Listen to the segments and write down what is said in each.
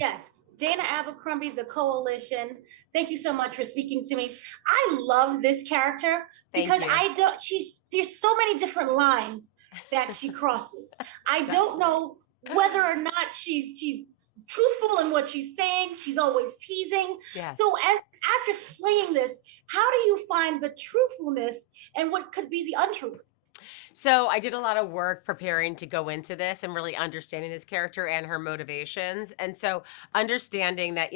Yes, Dana Abercrombie, The Koalition. Thank you so much for speaking to me. I love this character Thank because you. I don't. There's so many different lines that she crosses. I don't Definitely. know whether or not she's truthful in what she's saying. She's always teasing. So Yes. as actress playing this, how do you find the truthfulness and what could be the untruth? So I did a lot of work preparing to go into this and really understanding this character and her motivations. And so understanding that,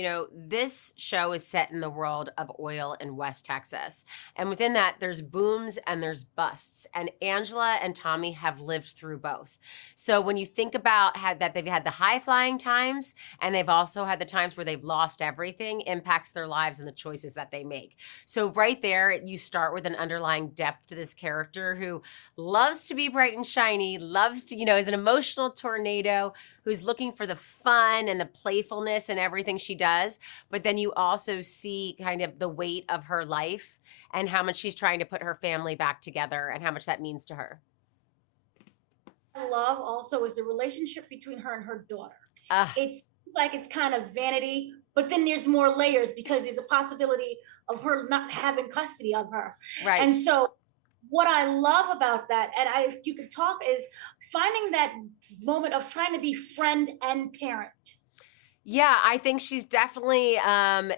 this show is set in the world of oil in West Texas. And within that, there's booms and there's busts. And Angela and Tommy have lived through both. So when you think about that they've had the high flying times and they've also had the times where they've lost everything, impacts their lives and the choices that they make. So right there, you start with an underlying depth to this character who loves to be bright and shiny, loves to, is an emotional tornado who's looking for the fun and the playfulness and everything she does. But then you also see kind of the weight of her life and how much she's trying to put her family back together and how much that means to her. I love also is the relationship between her and her daughter. Ah, It seems like it's kind of vanity, but then there's more layers because there's a possibility of her not having custody of her. And right. so what I love about that, and if you could talk, is finding that moment of trying to be friend and parent. Yeah, I think she's definitely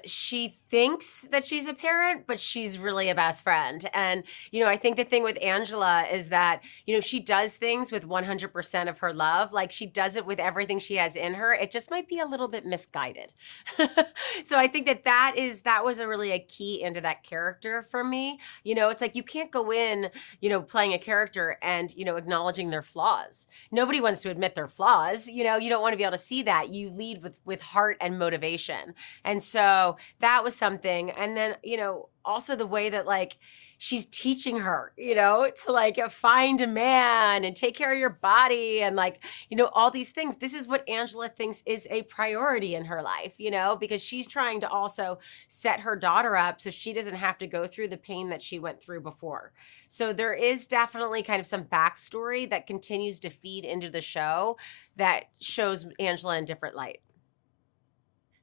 she thinks that she's a parent, but she's really a best friend. And I think the thing with Angela is that, she does things with 100% of her love. Like she does it with everything she has in her. It just might be a little bit misguided. So I think that was a key into that character for me. It's like you can't go in, playing a character and, acknowledging their flaws. Nobody wants to admit their flaws. You don't want to be able to see that. You lead with heart and motivation. And so that was something. And then, also the way that like she's teaching her, to like find a man and take care of your body and like, all these things. This is what Angela thinks is a priority in her life, because she's trying to also set her daughter up so she doesn't have to go through the pain that she went through before. So there is definitely kind of some backstory that continues to feed into the show that shows Angela in different light.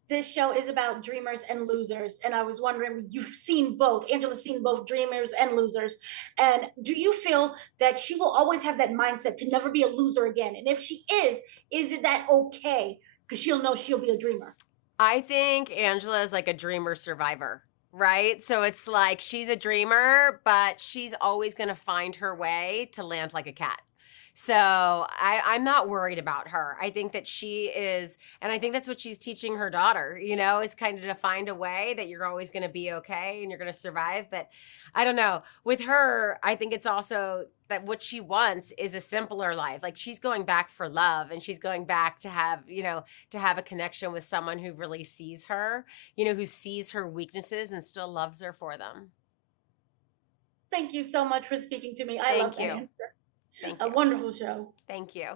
This show is about dreamers and losers. And I was wondering, you've seen both. Angela's seen both dreamers and losers. And do you feel that she will always have that mindset to never be a loser again? And if she is it that okay? Because she'll know she'll be a dreamer. I think Angela is like a dreamer survivor, right? So it's like she's a dreamer, but she's always going to find her way to land like a cat. So I'm not worried about her. I think that she is, and I think that's what she's teaching her daughter, is kind of to find a way that you're always going to be okay and you're going to survive. But I don't know. With her, I think it's also that what she wants is a simpler life. Like she's going back for love and she's going back to have, to have a connection with someone who really sees her, who sees her weaknesses and still loves her for them. Thank you so much for speaking to me. I love Thank that you. answer. Thank A you. wonderful show. Thank you.